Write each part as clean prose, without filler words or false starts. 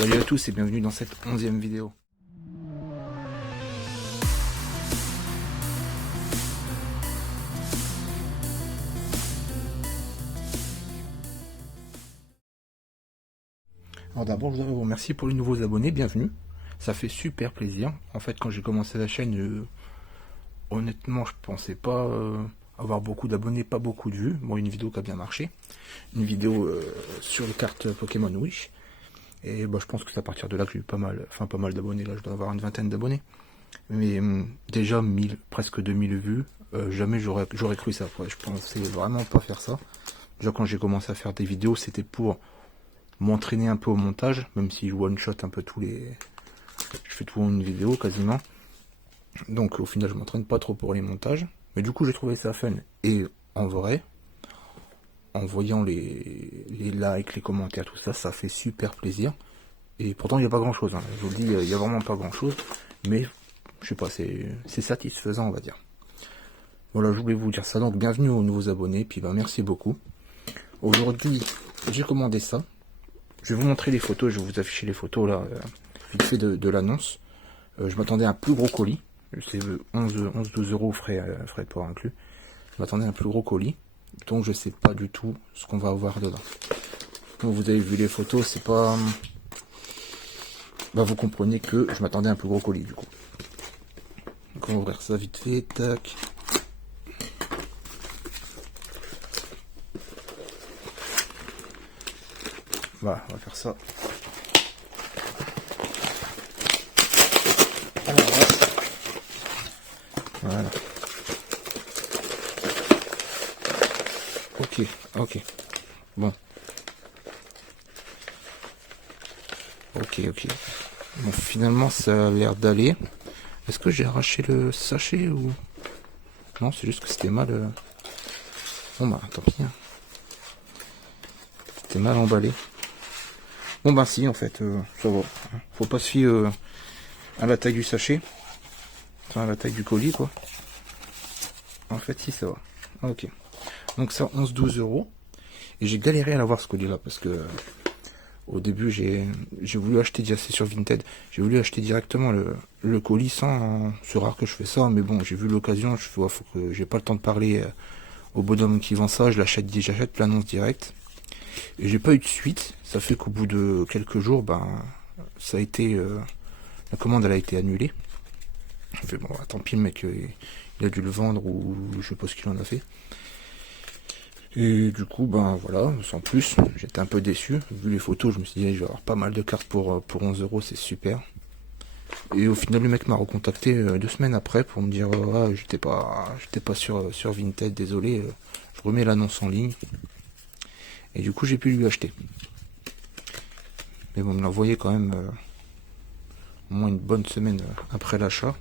Salut à tous et bienvenue dans cette 11e vidéo. Alors d'abord, je voudrais vous remercier pour les nouveaux abonnés, bienvenue. Ça fait super plaisir. En fait, quand j'ai commencé la chaîne, honnêtement, je pensais pas avoir beaucoup d'abonnés, pas beaucoup de vues. Bon, une vidéo qui a bien marché. Une vidéo sur les cartes Pokémon Wish. Et bah, je pense que c'est à partir de là que j'ai eu pas mal d'abonnés. Là, je dois avoir une vingtaine d'abonnés. Mais déjà 1000, presque 2000 vues. Jamais j'aurais cru ça. Quoi. Je pensais vraiment pas faire ça. Déjà, quand j'ai commencé à faire des vidéos, c'était pour m'entraîner un peu au montage, même si je one shot un peu je fais tout en une vidéo quasiment. Donc au final je m'entraîne pas trop pour les montages. Mais du coup j'ai trouvé ça fun. Et en vrai, en voyant les likes, les commentaires, tout ça, ça fait super plaisir. Et pourtant il n'y a pas grand chose, hein. Je vous le dis, il n'y a vraiment pas grand chose. Mais je sais pas, c'est satisfaisant on va dire. Voilà, je voulais vous dire ça, donc bienvenue aux nouveaux abonnés, puis bah merci beaucoup. Aujourd'hui j'ai commandé ça. Je vais vous montrer les photos, je vais vous afficher les photos là, vite fait de l'annonce. Je m'attendais à un plus gros colis, c'est 11-12 euros frais de port inclus. Je m'attendais à un plus gros colis, donc je sais pas du tout ce qu'on va avoir dedans. Donc vous avez vu les photos, c'est pas... Bah vous comprenez que je m'attendais à un plus gros colis du coup. Donc on va ouvrir ça vite fait, tac. Voilà, on va faire ça. Voilà. Ok. Bon. Ok. Bon, finalement, ça a l'air d'aller. Est-ce que j'ai arraché le sachet ou... Non, c'est juste que c'était mal... Bon bah, tant pis. Hein. C'était mal emballé. Bon bah si, en fait, ça va. Faut pas se fier à la taille du sachet. Enfin, à la taille du colis, quoi. En fait, si, ça va. Ok. Donc ça, 11-12 euros. Et j'ai galéré à l'avoir ce colis-là, parce que... Au début, j'ai voulu acheter, c'est sur Vinted, j'ai voulu acheter directement le colis sans... C'est rare que je fais ça, mais bon, j'ai vu l'occasion, je fais, ouais, faut que j'ai pas le temps de parler au bonhomme qui vend ça, j'achète l'annonce directe. Et j'ai pas eu de suite, ça fait qu'au bout de quelques jours, ben, ça a été... la commande, elle a été annulée. Je fais, bon, tant pis, le mec, il a dû le vendre, ou je sais pas ce qu'il en a fait. Et du coup, ben voilà, sans plus, j'étais un peu déçu. Vu les photos, je me suis dit, je vais avoir pas mal de cartes pour 11 euros, c'est super. Et au final, le mec m'a recontacté 2 semaines après pour me dire, ah, j'étais pas sur Vinted, désolé, je remets l'annonce en ligne. Et du coup, j'ai pu lui acheter. Mais bon, on me l'a envoyé quand même au moins une bonne semaine après l'achat.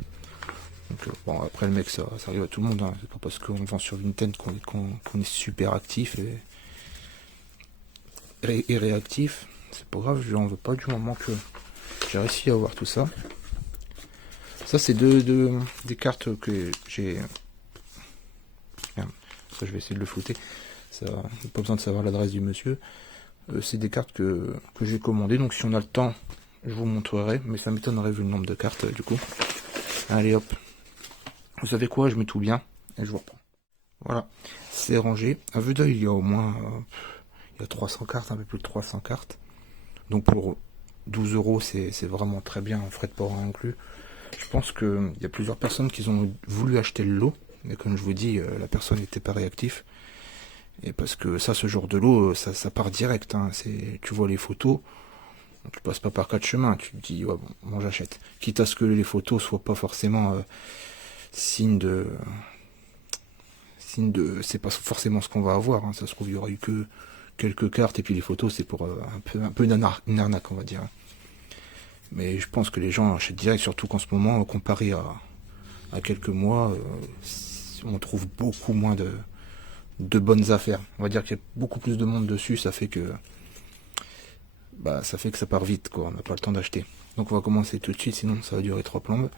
Donc, bon, après le mec, ça arrive à tout le monde, hein. C'est pas parce qu'on vend sur Vinted qu'on est super actif et réactif. C'est pas grave, je n'en veux pas du moment que j'ai réussi à avoir tout ça. Ça, c'est des cartes que j'ai... Ça, je vais essayer de le flouter. Ça, pas besoin de savoir l'adresse du monsieur. C'est des cartes que j'ai commandées. Donc, si on a le temps, je vous montrerai. Mais ça m'étonnerait vu le nombre de cartes, du coup. Allez, hop. Vous savez quoi, je mets tout bien et je vous reprends. Voilà, c'est rangé. À vue d'œil, il y a au moins il y a 300 cartes, un peu plus de 300 cartes. Donc pour 12 euros, c'est vraiment très bien, en frais de port inclus. Je pense qu'il y a plusieurs personnes qui ont voulu acheter le lot, mais comme je vous dis, la personne n'était pas réactive. Et parce que ça, ce genre de lot, ça part direct. Hein. Tu vois les photos, tu passes pas par 4 chemins, tu te dis, ouais, bon j'achète. Quitte à ce que les photos soient pas forcément... signe de c'est pas forcément ce qu'on va avoir, hein. Ça se trouve il y aura eu que quelques cartes et puis les photos c'est pour un peu une arnaque on va dire, mais je pense que les gens achètent direct, surtout qu'en ce moment comparé à quelques mois on trouve beaucoup moins de bonnes affaires, on va dire qu'il y a beaucoup plus de monde dessus, ça fait que ça part vite quoi, on n'a pas le temps d'acheter. Donc on va commencer tout de suite, sinon ça va durer 3 plombes.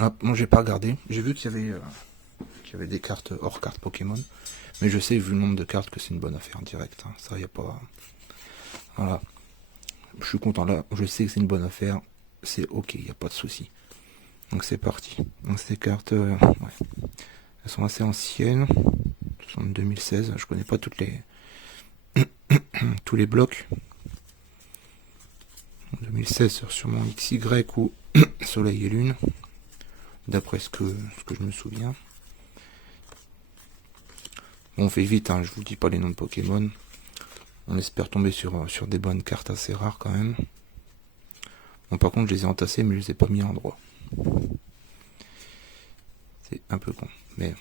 Ah, moi j'ai pas regardé, j'ai vu qu'il y avait des cartes hors cartes Pokémon, mais je sais vu le nombre de cartes que c'est une bonne affaire en direct, hein. Ça y a pas... Voilà. je suis content là, je sais que c'est une bonne affaire, c'est ok, il n'y a pas de souci. Donc c'est parti. Donc ces cartes, ouais, elles sont assez anciennes, elles sont de 2016, je connais pas toutes les tous les blocs. 2016 sur mon XY ou Soleil et Lune, d'après ce que je me souviens. Bon, on fait vite, hein, je vous dis pas les noms de Pokémon. On espère tomber sur des bonnes cartes assez rares quand même. Bon, par contre, je les ai entassées, mais je les ai pas mis en endroit. C'est un peu con, mais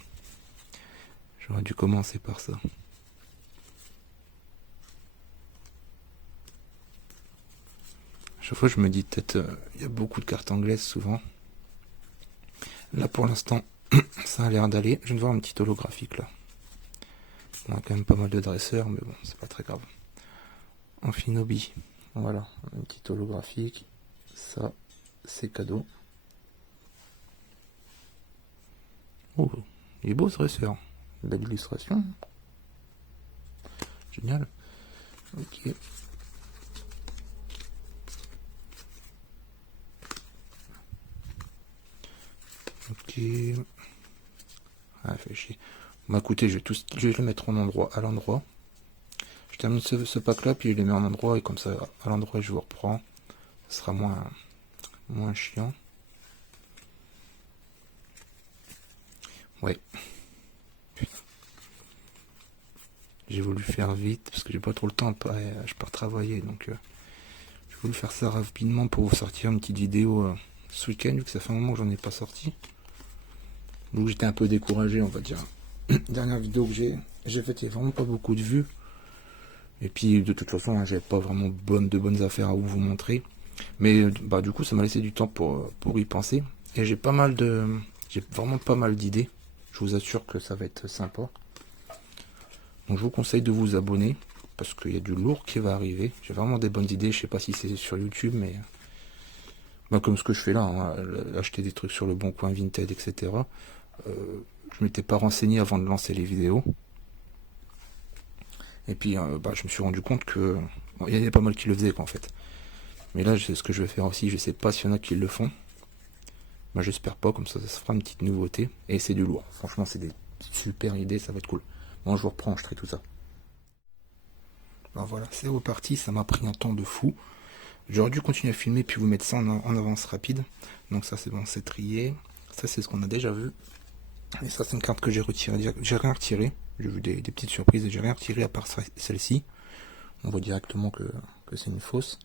j'aurais dû commencer par ça. Chaque fois, je me dis peut-être, il y a beaucoup de cartes anglaises souvent. Là, pour l'instant, ça a l'air d'aller. Je viens de voir un petit holographique là. On a quand même pas mal de dresseurs, mais bon, c'est pas très grave. Amphinobi, voilà, un petit holographique. Ça, c'est cadeau. Oh, il est beau ce dresseur. Belle illustration. Génial. Ok. Ok. Ah, fait chier. Bah écoutez, je vais le mettre à l'endroit. Je termine ce pack là, puis je les mets en endroit, et comme ça, à l'endroit, je vous reprends. Ce sera moins chiant. Ouais. J'ai voulu faire vite, parce que j'ai pas trop le temps, je pars travailler, donc j'ai voulu faire ça rapidement pour vous sortir une petite vidéo ce week-end, vu que ça fait un moment que j'en ai pas sorti. Donc j'étais un peu découragé, on va dire. Dernière vidéo que j'ai faite, il n'y a vraiment pas beaucoup de vues. Et puis de toute façon, hein, j'avais pas vraiment de bonnes affaires à vous montrer. Mais bah du coup, ça m'a laissé du temps pour y penser. Et j'ai vraiment pas mal d'idées. Je vous assure que ça va être sympa. Donc je vous conseille de vous abonner, parce qu'il y a du lourd qui va arriver. J'ai vraiment des bonnes idées, je sais pas si c'est sur YouTube, mais bah, comme ce que je fais là, hein, acheter des trucs sur le Bon Coin, Vinted, etc. Je m'étais pas renseigné avant de lancer les vidéos. Et puis bah, je me suis rendu compte que il y en avait pas mal qui le faisaient quoi, en fait. Mais là, c'est ce que je vais faire aussi, je sais pas s'il y en a qui le font. Bah, j'espère pas, comme ça fera une petite nouveauté. Et c'est du lourd. Franchement, c'est des super idées, ça va être cool. Bon, je vous reprends, je trie tout ça. Ben voilà, c'est reparti, ça m'a pris un temps de fou. J'aurais dû continuer à filmer puis vous mettre ça en avance rapide. Donc ça c'est bon, c'est trié. Ça c'est ce qu'on a déjà vu. Et ça c'est une carte que j'ai retirée. J'ai rien retiré. J'ai vu des petites surprises et j'ai rien retiré à part celle-ci. On voit directement que c'est une fausse.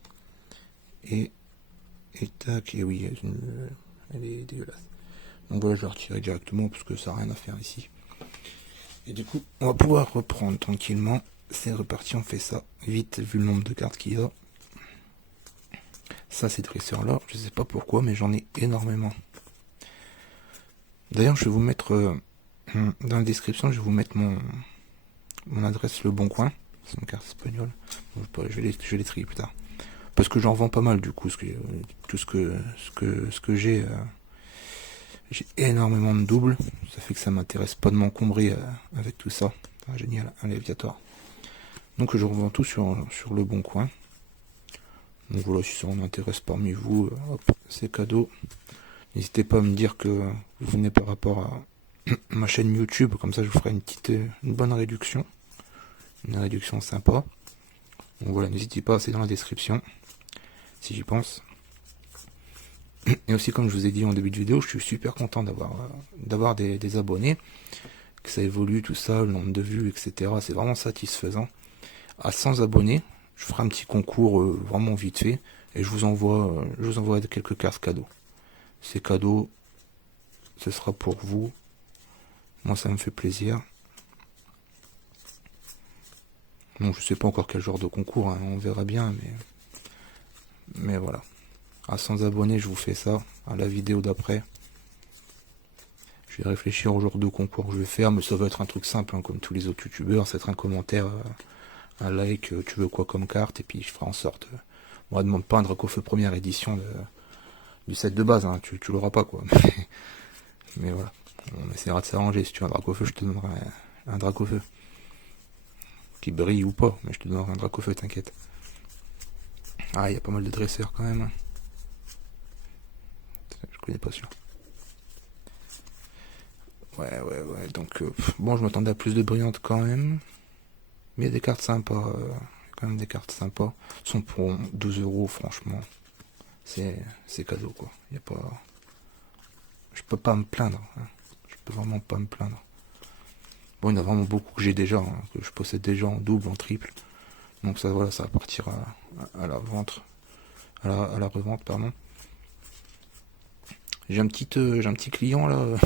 Et tac, et oui, elle est dégueulasse. Donc voilà, je vais retirer directement parce que ça n'a rien à faire ici. Et du coup, on va pouvoir reprendre tranquillement. C'est reparti, on fait ça vite vu le nombre de cartes qu'il y a. Ça, ces dresseurs-là, je sais pas pourquoi, mais j'en ai énormément. D'ailleurs, je vais vous mettre dans la description, je vais vous mettre mon adresse Le Bon Coin. C'est une carte espagnole. Je vais les trier plus tard. Parce que j'en vends pas mal du coup. Tout ce que j'ai énormément de doubles. Ça fait que ça m'intéresse pas de m'encombrer avec tout ça. Ah, génial, un léviatoire. Donc je revends tout sur Le Bon Coin. Donc voilà, si ça en intéresse parmi vous, hop, c'est cadeau. N'hésitez pas à me dire que vous venez par rapport à ma chaîne YouTube, comme ça je vous ferai une bonne réduction. Une réduction sympa. Donc voilà, n'hésitez pas, c'est dans la description, si j'y pense. Et aussi, comme je vous ai dit en début de vidéo, je suis super content d'avoir des abonnés, que ça évolue, tout ça, le nombre de vues, etc. C'est vraiment satisfaisant. À 100 abonnés, je ferai un petit concours vraiment vite fait, et je vous envoie quelques cartes cadeaux. Ces cadeaux, ce sera pour vous. Moi, ça me fait plaisir. Bon, je sais pas encore quel genre de concours, hein, on verra bien, mais voilà. À 100 abonnés, je vous fais ça, à la vidéo d'après. Je vais réfléchir au genre de concours que je vais faire, mais ça va être un truc simple, hein, comme tous les autres youtubeurs, ça va être un commentaire, un like, tu veux quoi comme carte, et puis je ferai en sorte. On ne demande pas un Dracofeu première édition du set de base, hein, tu l'auras pas quoi. Mais voilà, on essaiera de s'arranger. Si tu veux un Dracofeu, je te donnerai un Dracofeu. Qui brille ou pas, mais je te donnerai un Dracofeu, t'inquiète. Ah, il y a pas mal de dresseurs quand même. Je connais pas sûr. Ouais. Donc, bon, je m'attendais à plus de brillantes quand même. Mais il y a des cartes sympas. Quand même des cartes sympas. Sont pour 12 €, franchement. C'est cadeau, quoi. Y a pas... Je peux pas me plaindre. Hein. Je peux vraiment pas me plaindre. Bon, il y en a vraiment beaucoup que j'ai déjà, hein, que je possède déjà en double, en triple. Donc ça, voilà, ça va partir à la vente, à la revente, pardon. J'ai un petit client là.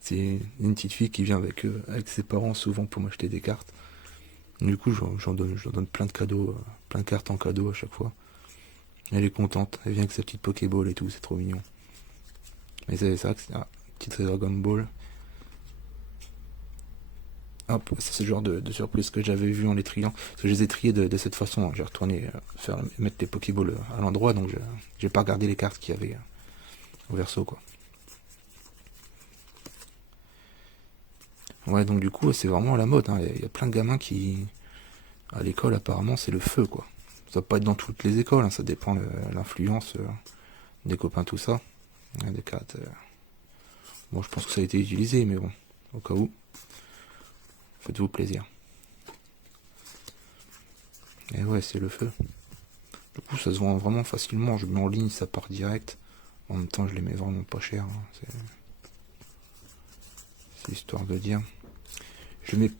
C'est une petite fille qui vient avec ses parents souvent pour m'acheter des cartes. Du coup, je leur donne plein de cadeaux, plein de cartes en cadeau à chaque fois. Elle est contente. Elle vient avec sa petite Pokéball et tout, c'est trop mignon. Mais c'est ça, c'est petite Dragon Ball. Hop, c'est ce genre de surprise que j'avais vu en les triant. Parce que je les ai triés de cette façon. Hein. J'ai retourné mettre les Pokéballs à l'endroit, donc j'ai pas regardé les cartes qu'il y avait au verso, quoi. Ouais, donc du coup, c'est vraiment à la mode. Hein. Il y a plein de gamins qui, à l'école, apparemment, c'est le feu, quoi. Ça va pas être dans toutes les écoles, hein. Ça dépend de l'influence des copains, tout ça. Des cartes. Bon, je pense que ça a été utilisé, mais bon, au cas où, faites-vous plaisir. Et ouais, c'est le feu. Du coup, ça se vend vraiment facilement. Je mets en ligne, ça part direct. En même temps, je les mets vraiment pas cher. Hein. C'est histoire de dire. Je les mets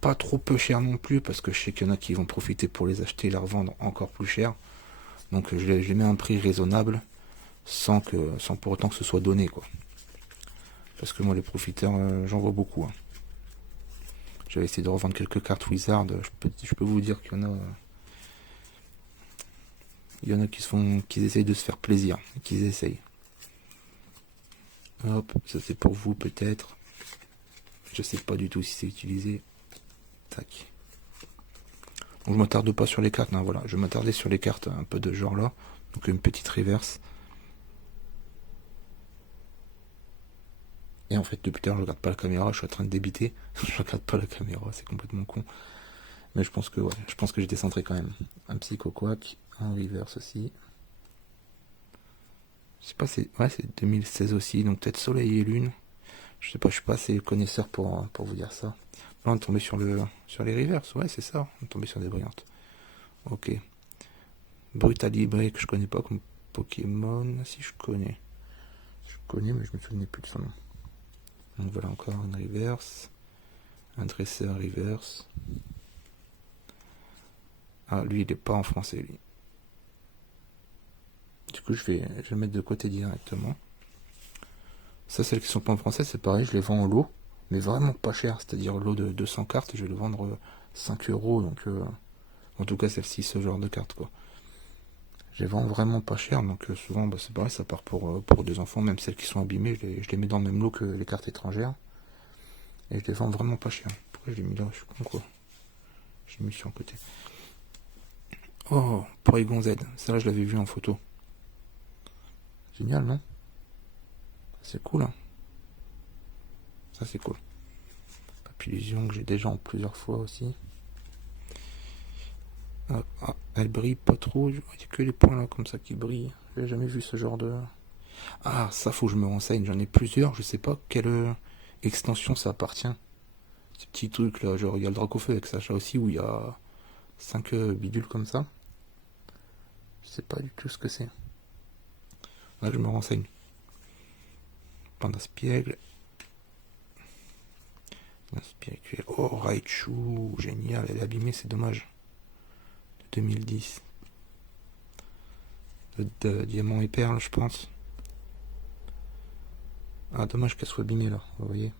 pas trop peu cher non plus, parce que je sais qu'il y en a qui vont profiter pour les acheter et les revendre encore plus cher. Donc je les mets à un prix raisonnable, sans pour autant que ce soit donné, quoi. Parce que moi, les profiteurs, j'en vois beaucoup. Hein. J'avais essayé de revendre quelques cartes Wizard. Je peux vous dire qu'il y en a. Il y en a qui essayent de se faire plaisir, qui essayent. Hop, ça c'est pour vous peut-être. Je sais pas du tout si c'est utilisé. Tac. Donc je m'attarde pas sur les cartes, non, voilà. Je m'attardais sur les cartes un peu de ce genre là. Donc une petite reverse. Et en fait depuis tout à l'heure je regarde pas la caméra, je suis en train de débiter. Je regarde pas la caméra, c'est complètement con. Mais je pense que j'étais centré quand même. Un Psycho Quack, un reverse aussi. Je sais pas, c'est 2016 aussi, donc peut-être Soleil et Lune. Je sais pas, je suis pas assez connaisseur pour vous dire ça. Là on est tombé sur les reverses, ouais c'est ça, on est tombé sur des brillantes. Ok. Brutalibré que je connais pas comme Pokémon, si je connais. Je connais mais je me souvenais plus de son nom. Donc voilà encore une reverse. Un dresseur reverse. Ah lui il est pas en français lui. Du coup je vais le mettre de côté directement. Ça, celles qui sont pas en français, c'est pareil, je les vends en lot, mais vraiment pas cher, c'est-à-dire lot de 200 cartes, je vais le vendre 5 €, donc en tout cas celle-ci, ce genre de cartes, quoi. Je les vends vraiment pas cher, donc souvent, bah, c'est pareil, ça part pour des enfants, même celles qui sont abîmées, je les mets dans le même lot que les cartes étrangères, et je les vends vraiment pas cher. Pourquoi je l'ai mis là? Je suis con, quoi. Je l'ai mis sur un côté. Oh, Porygon Z, celle-là, je l'avais vue en photo. Génial, non? C'est cool, hein. Ça, c'est cool. Papillusion que j'ai déjà en plusieurs fois aussi. Ah, elle brille pas trop. Il y a que les points là comme ça qui brillent. J'ai jamais vu ce genre de. Ah, ça faut que je me renseigne. J'en ai plusieurs. Je sais pas quelle extension ça appartient. Ces petits trucs là. Genre, il y a le Dracofeu avec Sacha aussi où il y a 5 bidules comme ça. Je sais pas du tout ce que c'est. Là, je me renseigne. Panda Spiègle. Spirituel. Oh, Raichu. Génial. Elle est abîmée, c'est dommage. 2010. De diamant et perle, je pense. Ah, dommage qu'elle soit abîmée là, vous voyez.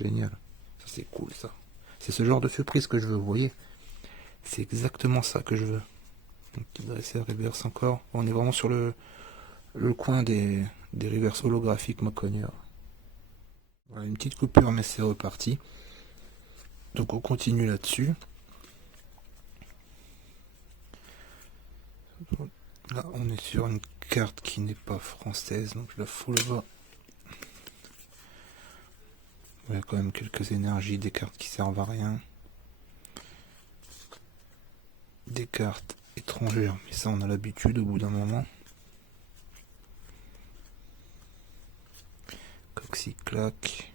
Génial. Ça, c'est cool, ça. C'est ce genre de surprise que je veux, vous voyez. C'est exactement ça que je veux. Un petit dresseur reverse encore. On est vraiment sur le coin des reverse holographiques Maconier. Voilà, une petite coupure, mais c'est reparti. Donc on continue là-dessus. Là, on est sur une carte qui n'est pas française, donc je la fous là-bas. Il y a quand même quelques énergies, des cartes qui servent à rien. Des cartes étrangères, mais ça on a l'habitude au bout d'un moment. Coxy-clac.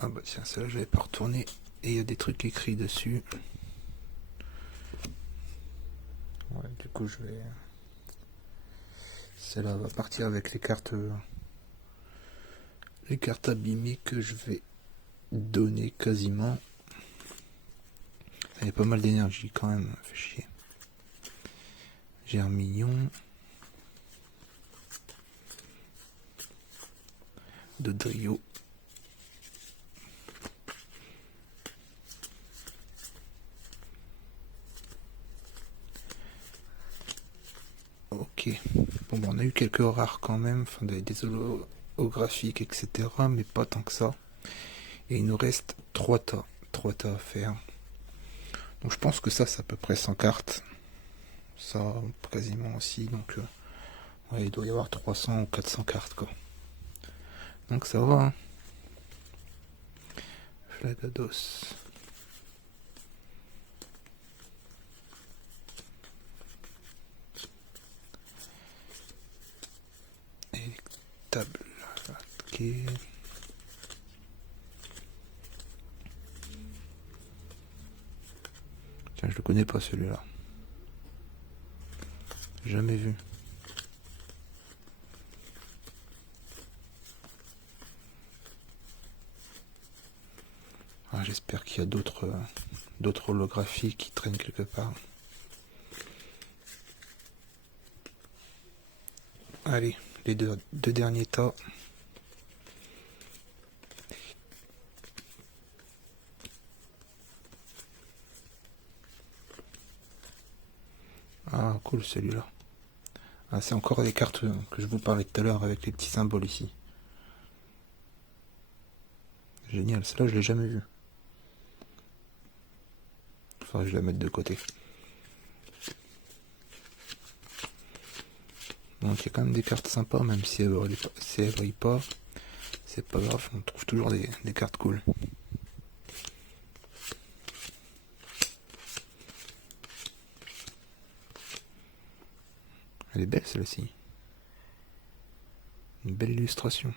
Ah bah tiens, celle-là je l'avais pas retourné et il y a des trucs écrits dessus. Ouais, du coup je vais... Celle-là va partir avec les cartes abîmées que je vais donner quasiment. Il y a pas mal d'énergie quand même, fait chier. Germillon. De Drio. Ok. Bon, on a eu quelques rares quand même, enfin des holographiques, etc. Mais pas tant que ça. Et il nous reste 3 tas. 3 tas à faire. Donc je pense que ça c'est à peu près 100 cartes. Ça, quasiment aussi. Donc ouais, il doit y avoir 300 ou 400 cartes quoi. Donc ça va. Hein. Flagados. Électable. Ok. Tiens, je le connais pas celui-là. Jamais vu. Ah, j'espère qu'il y a d'autres holographies qui traînent quelque part. Allez, les deux derniers tas. Ah, cool celui-là. Ah, c'est encore les cartes que je vous parlais tout à l'heure avec les petits symboles ici. Génial, celle-là je l'ai jamais vue. Faudrait que je la mette de côté. Donc il y a quand même des cartes sympas, même si elles brillent pas. C'est pas grave, on trouve toujours des cartes cool. Elle est belle celle-ci. Une belle illustration.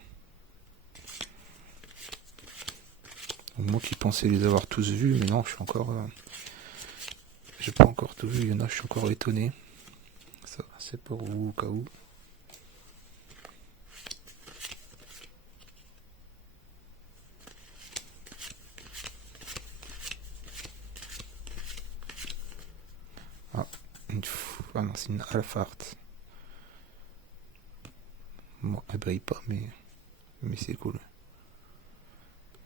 Donc, moi qui pensais les avoir tous vus, mais non, je suis encore... j'ai pas encore tout vu, il y en a, je suis encore étonné. Ça, c'est pour vous au cas où. Ah, ah non, c'est une Alphard. Bon, elle brille pas, mais c'est cool.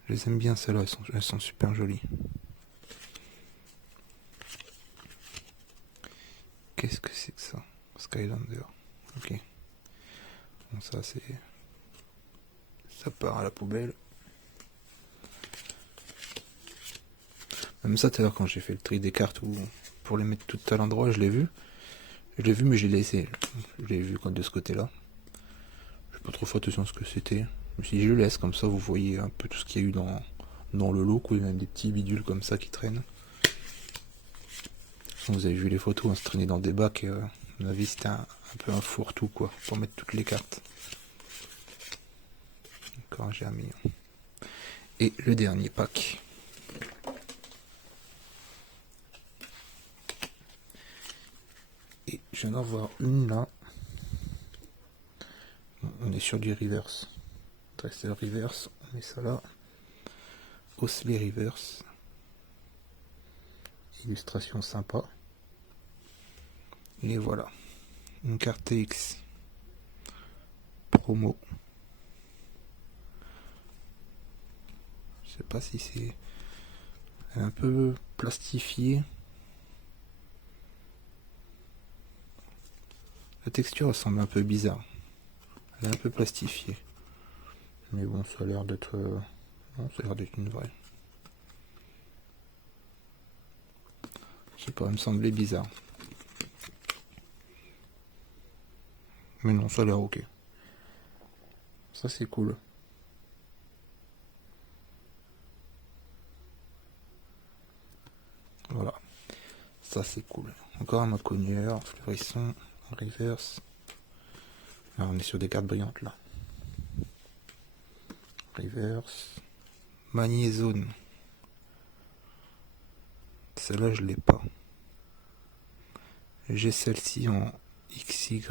Je les aime bien celles-là, elles sont super jolies. Qu'est-ce que c'est que ça? Skylander. Ok. Bon, ça c'est... ça part à la poubelle. Même ça, tout à l'heure, quand j'ai fait le tri des cartes pour les mettre toutes à l'endroit, je l'ai vu. Je l'ai vu, mais j'ai laissé. Je l'ai vu de ce côté-là. Je n'ai pas trop fait attention à ce que c'était. Je me suis dit, je le laisse, comme ça, vous voyez un peu tout ce qu'il y a eu dans le lot, quoi. Il y a même des petits bidules comme ça qui traînent. Vous avez vu les photos, on se traînait dans des bacs. À mon avis, c'était un peu un fourre-tout, quoi, pour mettre toutes les cartes. Encore un Germillon. Et le dernier pack. Et je viens d'en voir une là. On est sur du reverse. C'est le reverse, on met ça là. Osley reverse. Illustration sympa. Et voilà. Une carte TX. Promo. Je sais pas si c'est un peu plastifié. La texture semble un peu bizarre. Elle est un peu plastifiée. Mais bon, ça a l'air d'être... non, ça a l'air d'être une vraie. Je sais pas, elle me semblait bizarre. Mais non, ça a l'air ok. Ça c'est cool. Voilà. Ça c'est cool. Encore un mode cogneur, fleurissant, reverse. Alors, on est sur des cartes brillantes là. Reverse. Magnézone. Celle-là je l'ai pas. J'ai celle-ci en XY,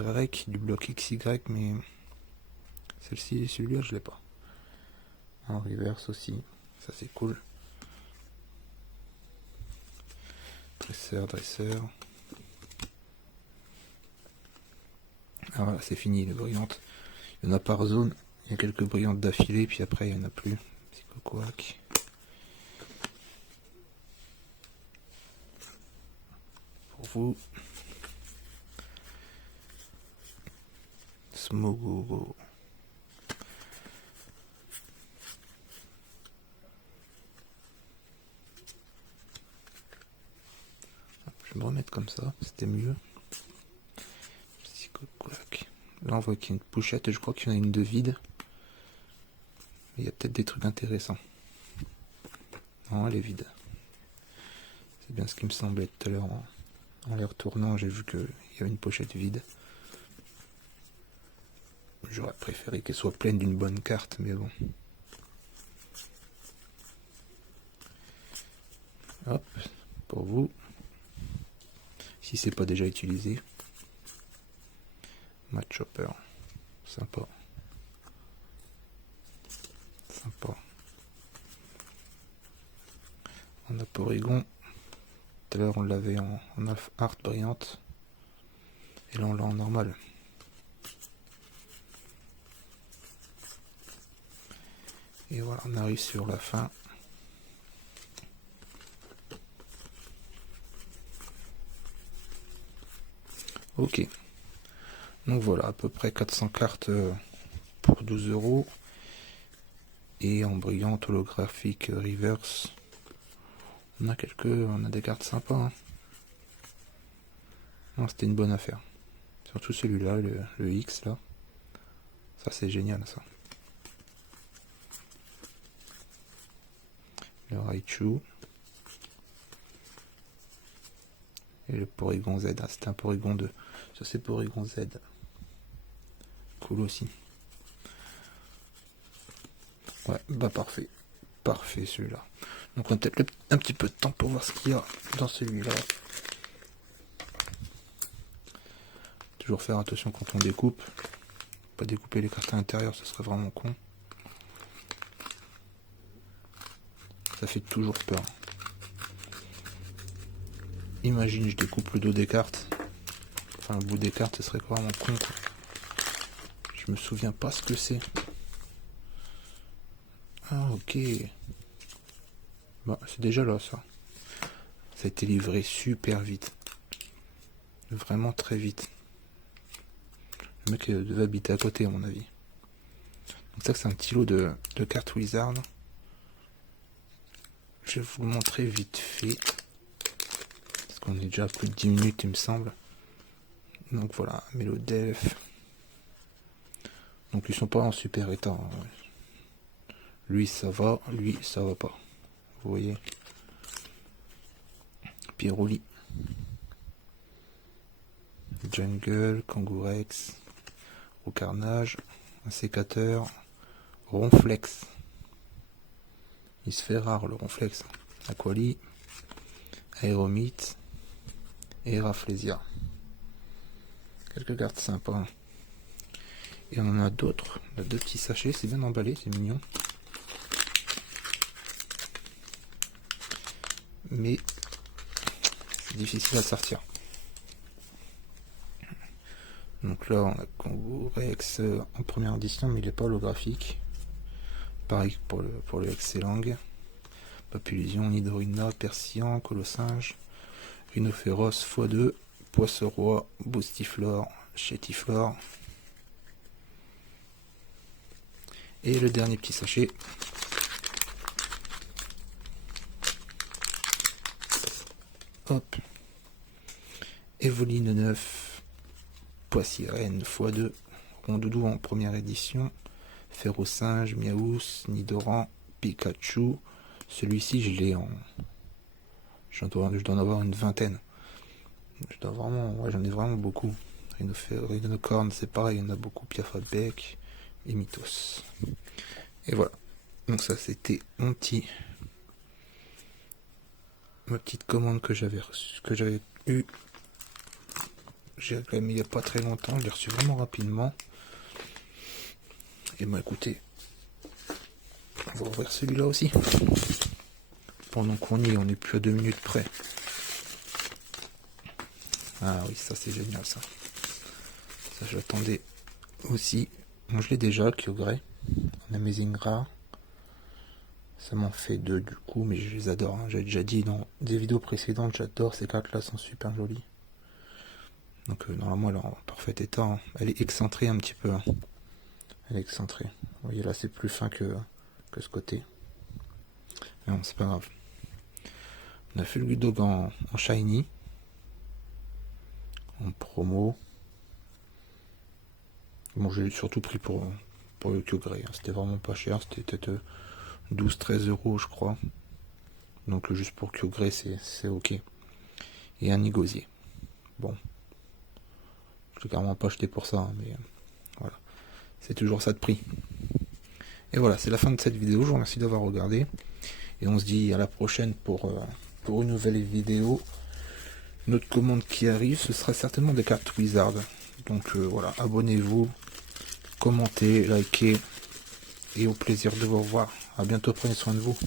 du bloc XY, mais celle-ci, celui-là je l'ai pas. En reverse aussi, ça c'est cool. Dresseur. Ah voilà, c'est fini les brillantes. Il y en a par zone, il y a quelques brillantes d'affilée, puis après il n'y en a plus. Psychoquack. Pour vous. Smogogo. Je vais me remettre comme ça, c'était mieux. Psychoquack. Là on voit qu'il y a une pochette, je crois qu'il y en a une de vide. Il y a peut-être des trucs intéressants. Non, elle est vide. C'est bien ce qui me semblait tout à l'heure. En les retournant, j'ai vu qu'il y avait une pochette vide. J'aurais préféré qu'elle soit pleine d'une bonne carte, mais bon. Hop, pour vous. Si c'est pas déjà utilisé. Match Chopper. Sympa. Sympa. On a Porygon. Tout à l'heure on l'avait en art brillante. Et là on l'a en normal. Et voilà, on arrive sur la fin. Ok. Donc voilà, à peu près 400 cartes pour 12 €. Et en brillante holographique reverse. On a des cartes sympas. Hein. Non, c'était une bonne affaire. Surtout celui-là, le X là. Ça c'est génial ça. Le Raichu. Et le Porygon Z. Ah, c'était un Porygon 2. Ça c'est Porygon Z. Cool aussi. Ouais, bah parfait. Parfait celui-là. Donc on a peut-être un petit peu de temps pour voir ce qu'il y a dans celui-là. Toujours faire attention quand on découpe. Pas découper les cartes à l'intérieur, ce serait vraiment con. Ça fait toujours peur. Imagine, je découpe le dos des cartes. Enfin, le bout des cartes, ce serait vraiment con. Quoi. Je me souviens pas ce que c'est. Ah, ok. Bon, c'est déjà là, ça. Ça a été livré super vite. Vraiment très vite. Le mec devait habiter à côté, à mon avis. Donc ça, c'est un petit lot de cartes Wizard. Je vais vous le montrer vite fait. Parce qu'on est déjà à plus de 10 minutes, il me semble. Donc voilà, Mélodef. Donc ils sont pas en super état. Hein. Lui, ça va. Lui, ça va pas. Vous voyez. Piroli. Jungle, Kangourex. Au carnage. Un sécateur. Ronflex. Il se fait rare le Ronflex. Aquali. Aéromite. Et Rafflesia. Quelques cartes sympas. Et on en a d'autres. On a 2 petits sachets. C'est bien emballé, c'est mignon. Mais c'est difficile à sortir. Donc là, on a Kangourex en première édition, mais il n'est pas holographique. Pareil pour le Excellang. Papillusion, Nidorina, Persillon, Colossinge, Rhinophéros x2, Poisson-Roi, Boostiflore, Chétiflore. Et le dernier petit sachet. Hop. Evoline 9. Poissy-Rennes x2, Rondoudou en première édition, Ferro-Singe, Miaous, Nidoran, Pikachu. Celui-ci, je l'ai en... Je dois en avoir une vingtaine. J'en ai vraiment beaucoup. Rhinocorn, c'est pareil, il y en a beaucoup. Piafabec et Mythos. Et voilà. Donc ça, c'était ma petite commande que j'avais eue. J'ai réclamé il n'y a pas très longtemps. Je l'ai reçu vraiment rapidement. Et bah écoutez, on va ouvrir celui-là aussi. Pendant qu'on y est, on n'est plus à 2 minutes près. Ah oui, ça c'est génial ça. Ça je l'attendais aussi. Bon, je l'ai déjà, Kyogre, en Amazing Rare. Ça m'en fait 2 du coup, mais je les adore. Hein. J'avais déjà dit dans des vidéos précédentes, j'adore ces cartes là, sont super jolies. Donc normalement elle est en parfait état. Hein. Elle est excentrée un petit peu. Hein. Elle est excentrée. Vous voyez là c'est plus fin que ce côté. Mais bon, c'est pas grave. On a fait le Ludog en shiny. En promo. Bon, j'ai surtout pris pour le Kyogre. Hein. C'était vraiment pas cher. C'était peut-être 12-13 euros, je crois. Donc juste pour Kyogre, c'est ok. Et un Igosier. Bon. Je l'ai carrément pas acheté pour ça, hein, mais voilà. C'est toujours ça de prix. Et voilà, c'est la fin de cette vidéo. Je vous remercie d'avoir regardé. Et on se dit à la prochaine pour une nouvelle vidéo. Notre commande qui arrive, ce sera certainement des cartes Wizard. Donc voilà, abonnez-vous, commentez, likez. Et au plaisir de vous revoir. A bientôt, prenez soin de vous.